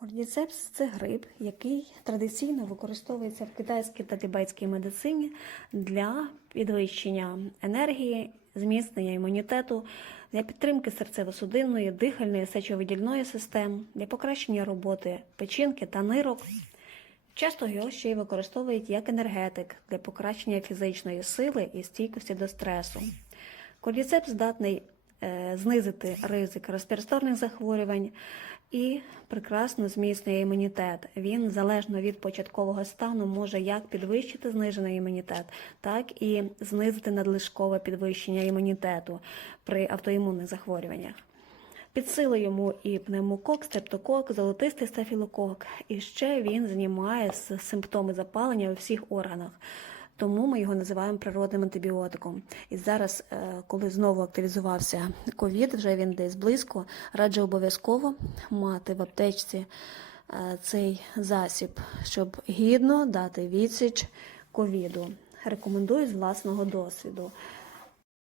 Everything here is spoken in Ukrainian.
Кордіцепс це гриб, який традиційно використовується в китайській та тибетській медицині для підвищення енергії, зміцнення імунітету, для підтримки серцево-судинної, дихальної, сечовидільної систем, для покращення роботи печінки та нирок. Часто його ще й використовують як енергетик для покращення фізичної сили і стійкості до стресу. Кордіцепс здатний знизити ризик респіраторних захворювань і прекрасно зміцнює імунітет. Він залежно від початкового стану може як підвищити знижений імунітет, так і знизити надлишкове підвищення імунітету при автоімунних захворюваннях. Під силу йому і пневмокок, стрептокок, золотистий стафілокок. І ще він знімає симптоми запалення у всіх органах. Тому ми його називаємо природним антибіотиком. І зараз, е, коли знову активізувався ковід, вже він десь близько, раджу обов'язково мати в аптечці е, цей засіб, щоб гідно дати відсіч ковіду. Рекомендую з власного досвіду.